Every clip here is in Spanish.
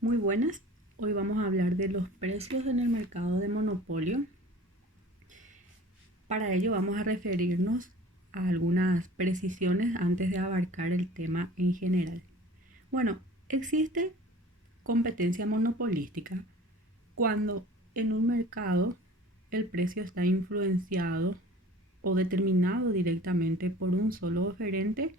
Muy buenas. Hoy vamos a hablar de los precios en el mercado de monopolio. Para ello vamos a referirnos a algunas precisiones antes de abarcar el tema en general. Bueno, existe competencia monopolística cuando en un mercado el precio está influenciado o determinado directamente por un solo oferente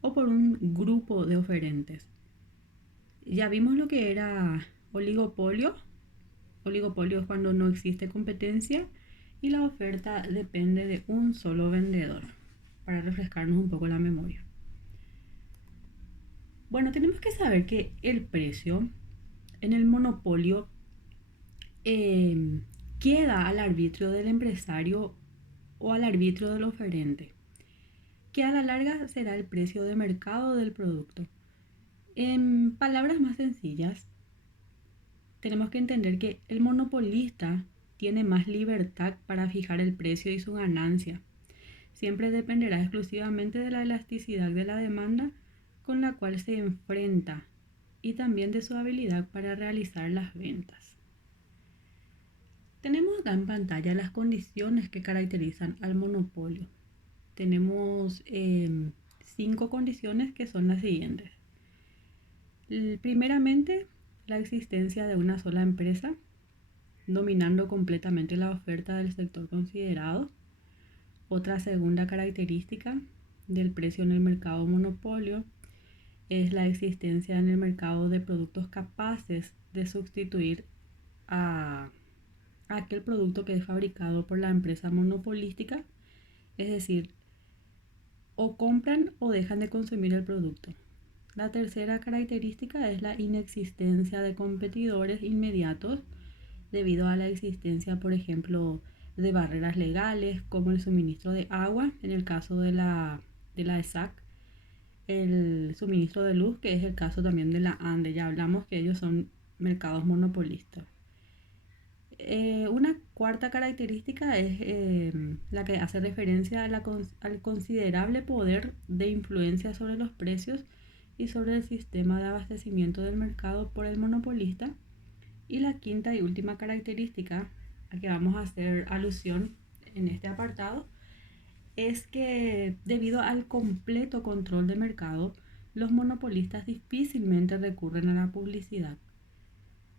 o por un grupo de oferentes. Ya vimos lo que era oligopolio. Oligopolio es cuando no existe competencia y la oferta depende de un solo vendedor, para refrescarnos un poco la memoria. Bueno, tenemos que saber que el precio en el monopolio eh, queda al arbitrio del empresario o al arbitrio del oferente, que a la larga será el precio de mercado del producto. En palabras más sencillas, tenemos que entender que el monopolista tiene más libertad para fijar el precio y su ganancia. Siempre dependerá exclusivamente de la elasticidad de la demanda con la cual se enfrenta y también de su habilidad para realizar las ventas. Tenemos acá en pantalla las condiciones que caracterizan al monopolio. Tenemos 5 condiciones que son las siguientes. Primeramente, la existencia de una sola empresa dominando completamente la oferta del sector considerado. Otra segunda característica del precio en el mercado monopolio es la existencia en el mercado de productos capaces de sustituir a aquel producto que es fabricado por la empresa monopolística, es decir, o compran o dejan de consumir el producto. La tercera característica es la inexistencia de competidores inmediatos debido a la existencia, por ejemplo, de barreras legales como el suministro de agua, en el caso de la ESAC, el suministro de luz, que es el caso también de la ANDE. Ya hablamos que ellos son mercados monopolistas. Una cuarta característica es la que hace referencia al considerable poder de influencia sobre los precios y sobre el sistema de abastecimiento del mercado por el monopolista. Y la quinta y última característica a que vamos a hacer alusión en este apartado es que debido al completo control de mercado, los monopolistas difícilmente recurren a la publicidad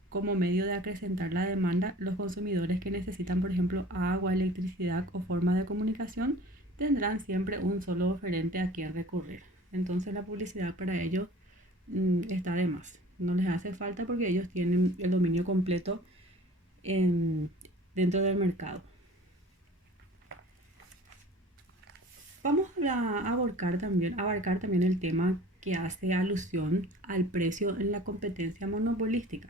como medio de acrecentar la demanda. Los consumidores que necesitan, por ejemplo, agua, electricidad o formas de comunicación tendrán siempre un solo oferente a quien recurrir. Entonces la publicidad para ellos está de más. No les hace falta porque ellos tienen el dominio completo en, dentro del mercado. Vamos a abarcar también el tema que hace alusión al precio en la competencia monopolística.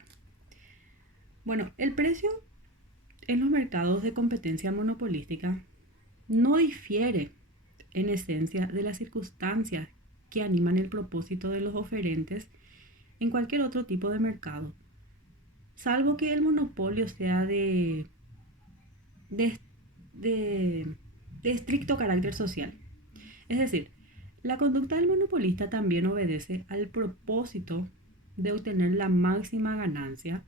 Bueno, el precio en los mercados de competencia monopolística no difiere en esencia de las circunstancias que animan el propósito de los oferentes en cualquier otro tipo de mercado, salvo que el monopolio sea de, de, de estricto carácter social. Es decir, la conducta del monopolista también obedece al propósito de obtener la máxima ganancia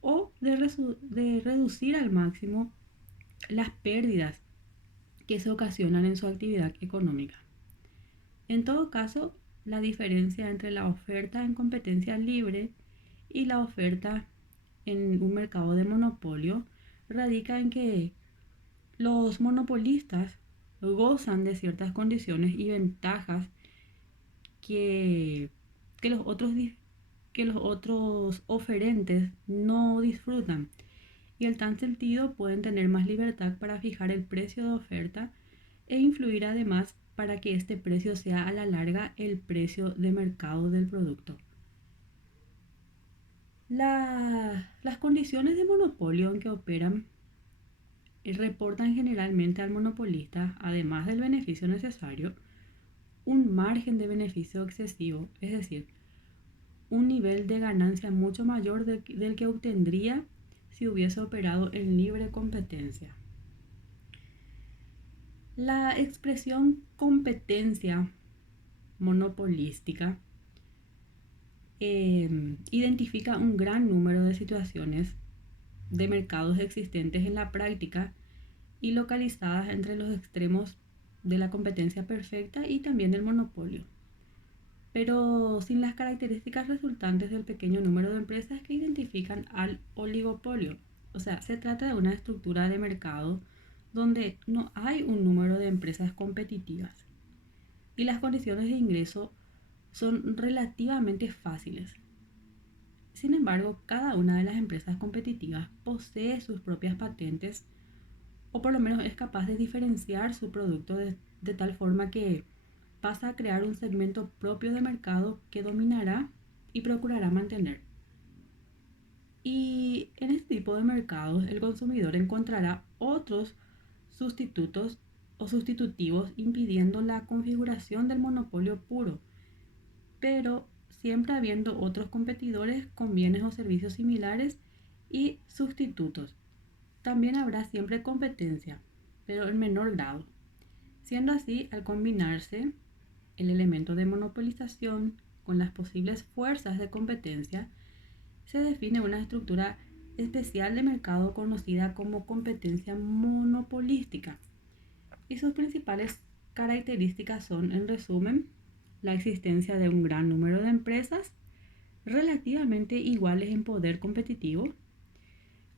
o de reducir al máximo las pérdidas que se ocasionan en su actividad económica. En todo caso, la diferencia entre la oferta en competencia libre y la oferta en un mercado de monopolio radica en que los monopolistas gozan de ciertas condiciones y ventajas que, que, los, otros, que los otros oferentes no disfrutan, y en tal sentido pueden tener más libertad para fijar el precio de oferta e influir además para que este precio sea a la larga el precio de mercado del producto. Las condiciones de monopolio en que operan reportan generalmente al monopolista, además del beneficio necesario, un margen de beneficio excesivo, es decir, un nivel de ganancia mucho mayor del que obtendría si hubiese operado en libre competencia. La expresión competencia monopolística identifica un gran número de situaciones de mercados existentes en la práctica y localizadas entre los extremos de la competencia perfecta y también del monopolio, pero sin las características resultantes del pequeño número de empresas que identifican al oligopolio. O sea, se trata de una estructura de mercado donde no hay un número de empresas competitivas y las condiciones de ingreso son relativamente fáciles. Sin embargo, cada una de las empresas competitivas posee sus propias patentes o por lo menos es capaz de diferenciar su producto de tal forma que pasa a crear un segmento propio de mercado que dominará y procurará mantener. Y en este tipo de mercados el consumidor encontrará otros sustitutos o sustitutivos impidiendo la configuración del monopolio puro, pero siempre habiendo otros competidores con bienes o servicios similares y sustitutos. También habrá siempre competencia, pero en menor grado. Siendo así, al combinarse el elemento de monopolización con las posibles fuerzas de competencia, se define una estructura especial de mercado conocida como competencia monopolística. Y sus principales características son, en resumen, la existencia de un gran número de empresas relativamente iguales en poder competitivo.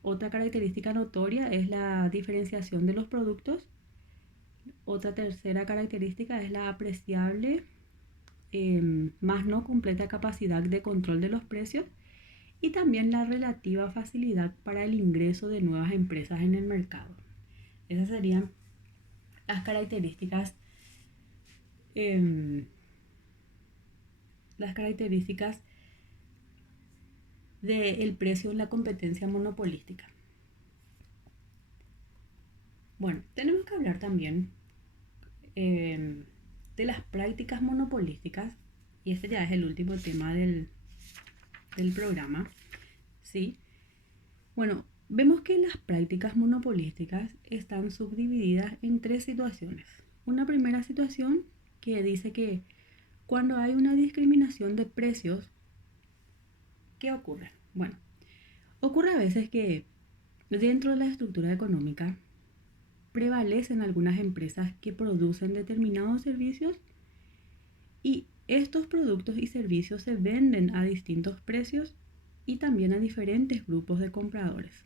Otra característica notoria es la diferenciación de los productos. Otra tercera característica es la apreciable, más no completa capacidad de control de los precios y también la relativa facilidad para el ingreso de nuevas empresas en el mercado. Esas serían las características, eh, las características del precio en la competencia monopolística. Bueno, tenemos que hablar también de las prácticas monopolísticas, y este ya es el último tema del programa, ¿sí? Bueno, vemos que las prácticas monopolísticas están subdivididas en tres situaciones. Una primera situación que dice que cuando hay una discriminación de precios, ¿qué ocurre? Bueno, ocurre a veces que dentro de la estructura económica prevalecen algunas empresas que producen determinados servicios y estos productos y servicios se venden a distintos precios y también a diferentes grupos de compradores.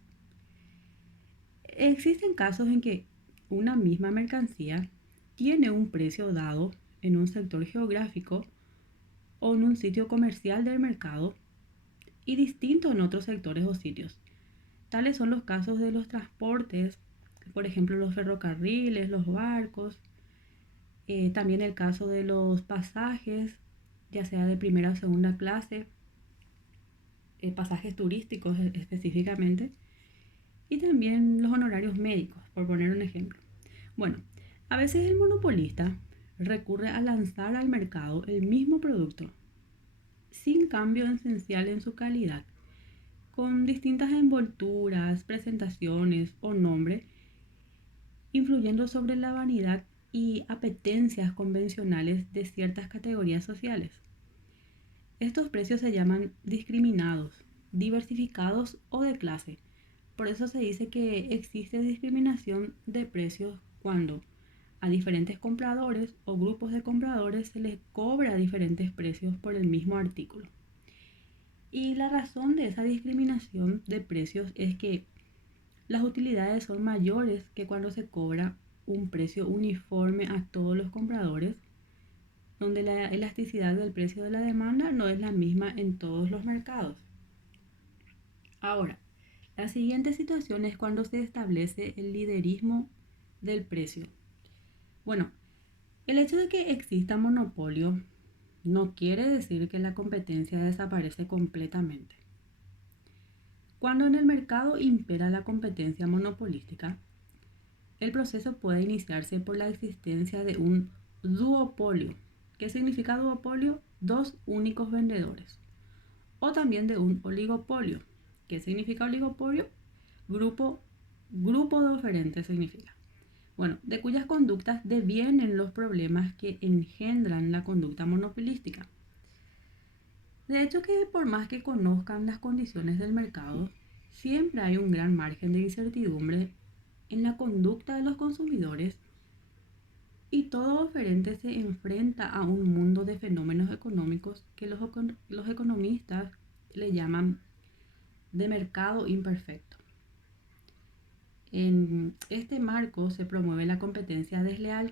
Existen casos en que una misma mercancía tiene un precio dado en un sector geográfico o en un sitio comercial del mercado y distinto en otros sectores o sitios. Tales son los casos de los transportes, por ejemplo los ferrocarriles, los barcos, también el caso de los pasajes, ya sea de primera o segunda clase, pasajes turísticos específicamente, y también los honorarios médicos, por poner un ejemplo. Bueno, a veces el monopolista recurre a lanzar al mercado el mismo producto sin cambio esencial en su calidad, con distintas envolturas, presentaciones o nombre, influyendo sobre la vanidad y apetencias convencionales de ciertas categorías sociales. Estos precios se llaman discriminados, diversificados o de clase. Por eso se dice que existe discriminación de precios cuando a diferentes compradores o grupos de compradores se les cobra diferentes precios por el mismo artículo. Y la razón de esa discriminación de precios es que las utilidades son mayores que cuando se cobra un precio uniforme a todos los compradores, donde la elasticidad del precio de la demanda no es la misma en todos los mercados. Ahora, la siguiente situación es cuando se establece el liderismo del precio. Bueno, el hecho de que exista monopolio no quiere decir que la competencia desaparece completamente. Cuando en el mercado impera la competencia monopolística, el proceso puede iniciarse por la existencia de un duopolio. ¿Qué significa duopolio? Dos únicos vendedores. O también de un oligopolio. ¿Qué significa oligopolio? Grupo de oferentes significa. Bueno, de cuyas conductas devienen los problemas que engendran la conducta monopolística. De hecho que por más que conozcan las condiciones del mercado, siempre hay un gran margen de incertidumbre en la conducta de los consumidores y todo oferente se enfrenta a un mundo de fenómenos económicos que los economistas le llaman de mercado imperfecto. En este marco se promueve la competencia desleal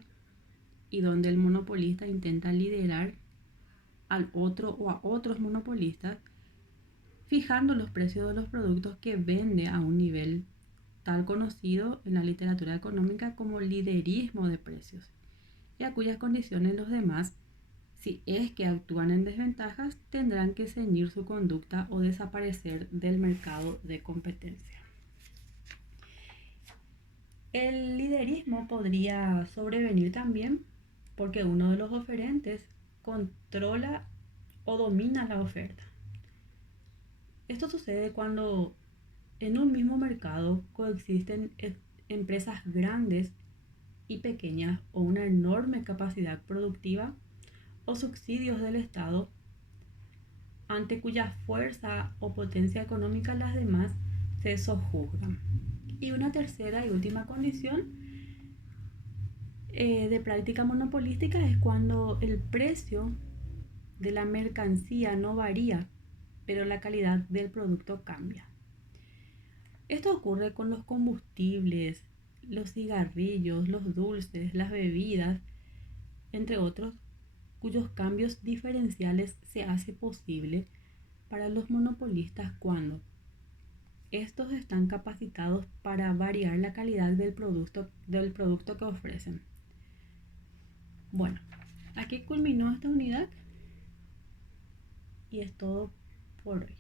y donde el monopolista intenta liderar al otro o a otros monopolistas, fijando los precios de los productos que vende a un nivel tal conocido en la literatura económica como liderismo de precios, y a cuyas condiciones los demás, si es que actúan en desventajas, tendrán que ceñir su conducta o desaparecer del mercado de competencia. El liderismo podría sobrevenir también porque uno de los oferentes controla o domina la oferta. Esto sucede cuando en un mismo mercado coexisten empresas grandes y pequeñas o una enorme capacidad productiva o subsidios del Estado ante cuya fuerza o potencia económica las demás se sojuzgan. Y una tercera y última condición de práctica monopolística es cuando el precio de la mercancía no varía, pero la calidad del producto cambia. Esto ocurre con los combustibles, los cigarrillos, los dulces, las bebidas, entre otros, cuyos cambios diferenciales se hace posible para los monopolistas cuando estos están capacitados para variar la calidad del producto que ofrecen. Bueno, aquí culminó esta unidad y es todo por hoy.